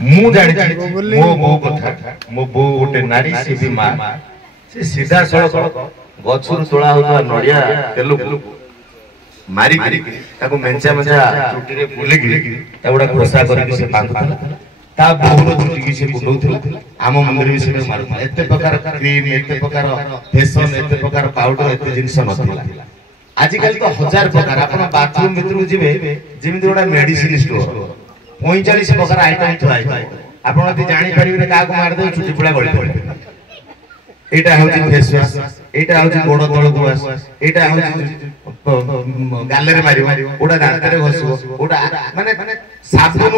मु जानि मो बो कथा मो बो गोटे नारी से भी मां से सीधा सड़क गछुर तोला होता नड़िया तेलु मारी ताको मेंचा मेंचा चुटी रे बुले गिरी तागुडा खोसा करके से बांधुला ता बहुर चुटी की से बुडौथला आम मंदिर भी से मारुथला एते प्रकार क्रीम एते प्रकार फेशन एते प्रकार पाउडर एते जिंस नथिला आजिकल तो हजार प्रकार अपन बाथरूम भीतर जिवे जेमिति गोटा मेडिसिन स्टोर 45 प्रकार आइटम थाय आपण यदि जानि परिबे का को मार दे चुटी पुडा गळी पड़े एटा होची फेस वाश एटा होची गोड़ तळ को वाश एटा होची गालरे मारिबो ओडा दांतरे घसबो ओडा माने साबुन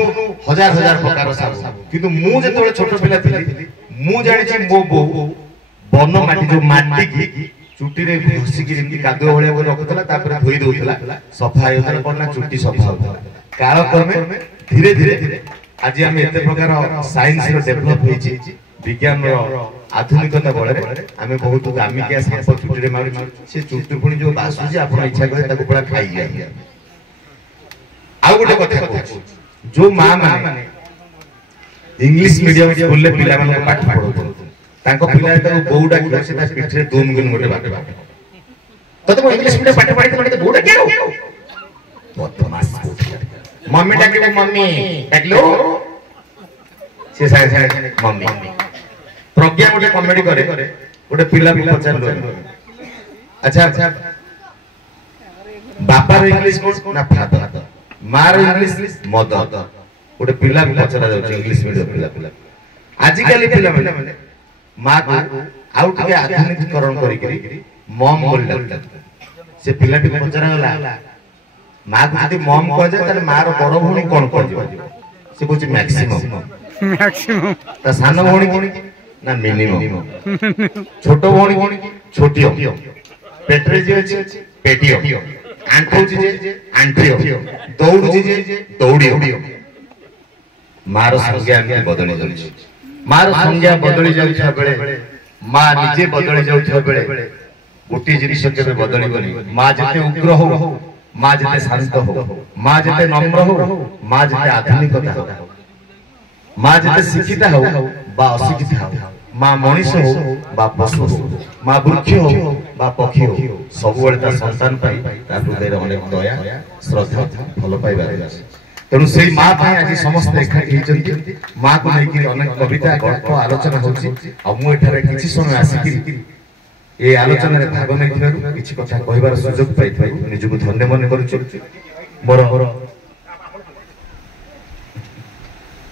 हजार हजार प्रकार साबुन किंतु मु जेतोले छोट पिला थिली मु जानि छी मो बो बन माटी जो माटी की चुटी रे घसी की जेमि कादो होळे को रखतला तापर धोई दोतला सफा होतला कोन ना चुटी सफा होतला काल क्रमे धीरे धीरे आज हम एते प्रकार साइंस रो डेवलप होईची विज्ञान रो आधुनिकता बळे आमे बहुत दामी के सांप चुटी रे मारू से चुटी पुनी जो बासुजी आपण इच्छा करे ताको पुरा खाई जाय आ गोटे कथा कहू जो मां माने इंग्लिश मीडियम स्कूल ले पिला मन पाठ पढो ताको पिला ताको बौडा कि से ता पिठरे दोन गुण गोटे बात तो तो इंग्लिश मीडियम पाठ पढी तो बौडा के बदमाश मम्मी डाके मम्मी डाकलो से सारे मम्मी प्रज्ञा गोटे कॉमेडी करे गोटे पिला भी पचार लो अच्छा अच्छा बापा इंग्लिश कोन ना फादर मार इंग्लिश मदर गोटे पिला भी पचारा जाउ इंग्लिश मीडियम पिला आजिकल पिला माने मां को आउट के आधुनिकीकरण करी मम बोल डाक्टर से पिलाटी पचारा गला मां को यदि मम कह जाय त मार बड़ भौणी कोन कह से कहू मैक्सिमम ता सान भौणी ना मिनिमम छोट भौणी छोटियो पेटरे जे अछि पेटियो आंठो जे आंठियो दौड़ जे दौड़ियो मार संज्ञा हम बदली जाउछि मार संज्ञा बदली जाउछा बेले मां निजे बदली जाउछा बेले गोटी जिनिस केबे बदलिबनी मां जते उग्र हो मां जते शांत हो मां जते नम्र हो मां जते आधुनिकता हो मां जते शिक्षिता हो बा अशिक्षिता हो मां मनुष्य हो बा पशु हो मां वृक्ष हो बा पक्षी हो सब बेले ता संतान पाई ता हृदय रे अनेक दया श्रद्धा भलो पाइबा अछि तेनु सेही मां पाई आज समस्त एकाठी हिचंती मां को नै कि अनेक कविता गल्प आलोचना होछि आ मु एठारे किछि समय आसिकि ए आलोचना रे भाग नै थिबारु किछि कथा कहबार सुयोग पाइथाय निजको धन्य मन करूछु मोर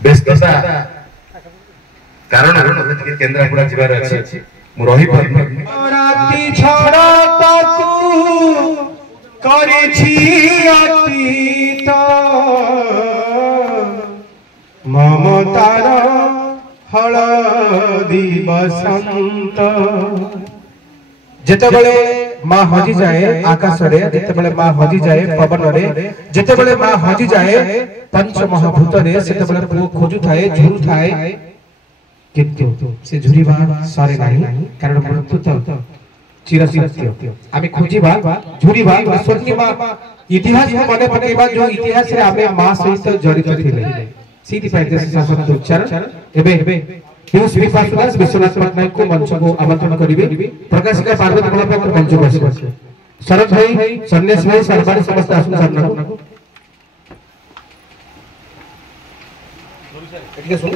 व्यस्तता कारण के केन्द्रापड़ा जीवार अछि मु रही परनी राती छड़ा ताकू करे छी अतीत ममतार हळदी बसंत जेतेबेले मां हजी जाए आकाश रे जेतेबेले मां हजी जाए पवन रे जेतेबेले मां हजी जाए पंच महाभूत रे सेतेबेले पुओ खोजु थाए झुरु थाए किंतु से झुरीबा सारे नाही कारण मृत्यु तो चिरसत्य आमे खोजिबा झुरीबा स्वर्णिमा इतिहास को मने पकेबा जो इतिहास रे आमे मां सहित जड़ित थिले सीधी पाइते शासन उच्चारण एबे पीयूष विपासुदास विश्वनाथ पटनायक को मंच को आमंत्रण करिवे प्रकाशिका पार्वती कलाप को मंच को आसी शरद भाई सन्यास भाई सरदार समस्त आसन सामना को ठीक है सुन